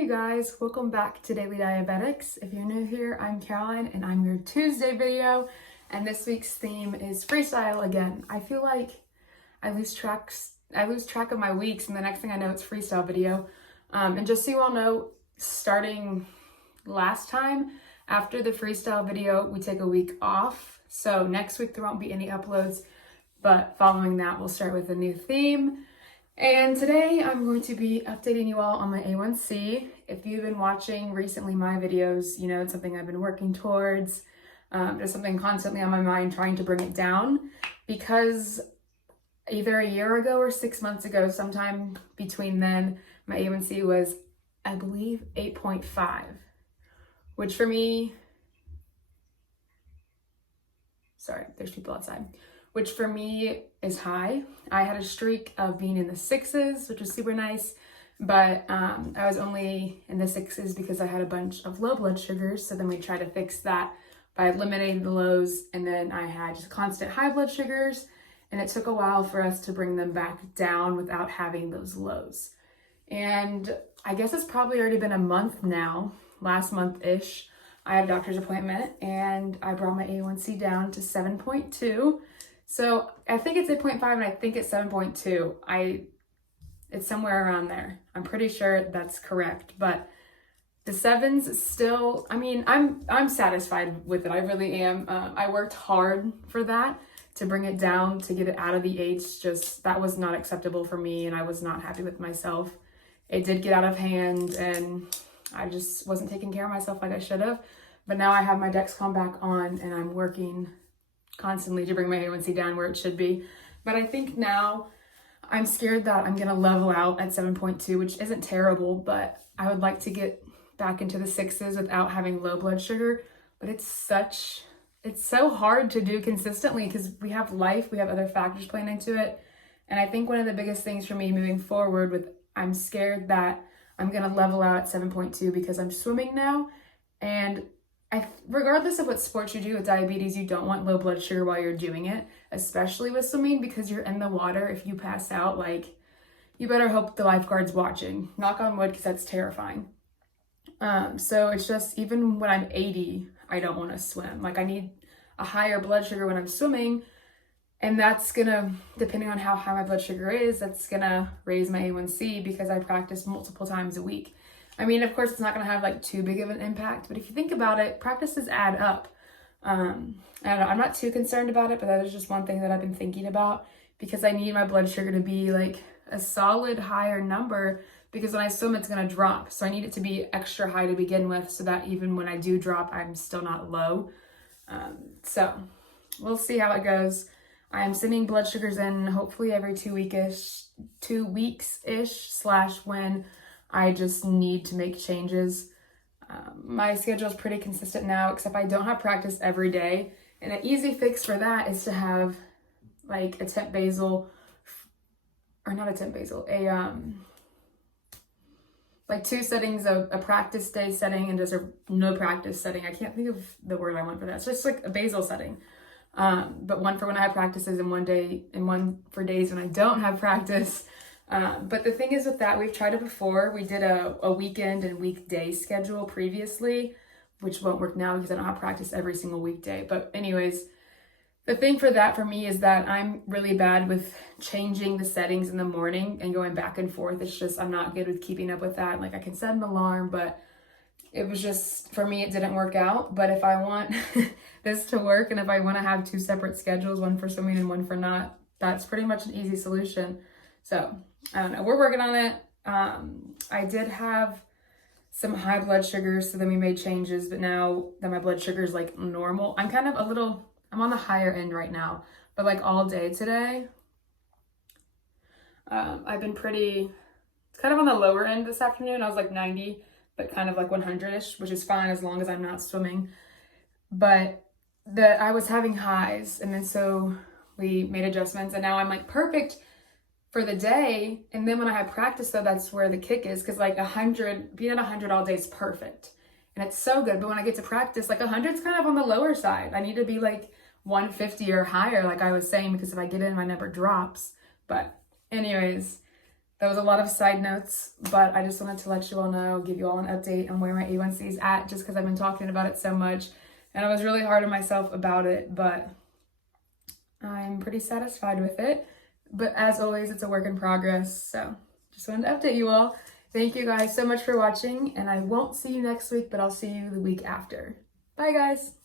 Hey you guys, welcome back to Daily Diabetics. If you're new here, I'm Caroline and I'm your Tuesday video, and this week's theme is freestyle again. I feel like I lose track of my weeks, and the next thing I know it's freestyle video. And just so you all know, starting last time, after the freestyle video, we take a week off. So next week there won't be any uploads, but following that we'll start with a new theme. And today I'm going to be updating you all on my A1C. If you've been watching recently my videos, you know it's something I've been working towards. There's something constantly on my mind trying to bring it down, because either a year ago or 6 months ago, sometime between then, my A1C was, I believe, 8.5, which for me, sorry, there's people outside, which for me is high. I had a streak of being in the 6s, which was super nice, but I was only in the 6s because I had a bunch of low blood sugars. So then we tried to fix that by eliminating the lows, and then I had just constant high blood sugars, and it took a while for us to bring them back down without having those lows. And I guess it's probably already been a month now, last month-ish. I had a doctor's appointment and I brought my A1C down to 7.2. So I think it's 8.5 and I think it's 7.2. It's somewhere around there. I'm pretty sure that's correct, but the 7s still, I mean, I'm satisfied with it. I really am. I worked hard for that, to bring it down, to get it out of the 8s. Just, that was not acceptable for me and I was not happy with myself. It did get out of hand and I just wasn't taking care of myself like I should have. But now I have my Dexcom back on and I'm working constantly to bring my A1C down where it should be. But I think now I'm scared that I'm gonna level out at 7.2, which isn't terrible, but I would like to get back into the 6s without having low blood sugar. But it's so hard to do consistently because we have life, we have other factors playing into it. And I think one of the biggest things for me moving forward I'm scared that I'm gonna level out at 7.2 because I'm swimming now, and regardless of what sports you do with diabetes, you don't want low blood sugar while you're doing it, especially with swimming, because you're in the water. If you pass out, like, you better hope the lifeguard's watching. Knock on wood, because that's terrifying. So it's just, even when I'm 80, I don't want to swim. Like, I need a higher blood sugar when I'm swimming, and that's gonna, depending on how high my blood sugar is, that's gonna raise my A1C because I practice multiple times a week. I mean, of course, it's not going to have like too big of an impact, but if you think about it, practices add up. I don't know, I'm not too concerned about it, but that is just one thing that I've been thinking about, because I need my blood sugar to be like a solid higher number, because when I swim, it's going to drop. So I need it to be extra high to begin with, so that even when I do drop, I'm still not low. So we'll see how it goes. I am sending blood sugars in hopefully every 2 weeks-ish, / when I just need to make changes. My schedule is pretty consistent now, except I don't have practice every day. And an easy fix for that is to have like a temp basal, or not a temp basal, like 2 settings of a practice day setting and just a no practice setting. I can't think of the word I want for that. It's just like a basal setting. But one for when I have practices and one for days when I don't have practice. But the thing is with that, we've tried it before. We did a weekend and weekday schedule previously, which won't work now because I don't have practice every single weekday. But anyways, the thing for that for me is that I'm really bad with changing the settings in the morning and going back and forth. It's just, I'm not good with keeping up with that. Like, I can set an alarm, but it was just, for me, it didn't work out. But if I want this to work, and if I want to have 2 separate schedules, one for swimming and one for not, that's pretty much an easy solution. So I don't know, we're working on it. I did have some high blood sugars, so then we made changes, but now that my blood sugar is like normal, I'm kind of I'm on the higher end right now, but like all day today, I've been kind of on the lower end this afternoon. I was like 90, but kind of like 100-ish, which is fine as long as I'm not swimming. But I was having highs, and then so we made adjustments, and now I'm like perfect for the day. And then when I have practice, though, that's where the kick is, because like 100, being at 100 all day is perfect and it's so good. But when I get to practice, like 100 is kind of on the lower side. I need to be like 150 or higher, like I was saying, because if I get in, my number drops. But anyways, That was a lot of side notes, but I just wanted to let you all know, give you all an update on where my A1C is at, just because I've been talking about it so much. And I was really hard on myself about it, but I'm pretty satisfied with it. But as always, it's a work in progress. So just wanted to update you all. Thank you guys so much for watching, and I won't see you next week, but I'll see you the week after. Bye, guys.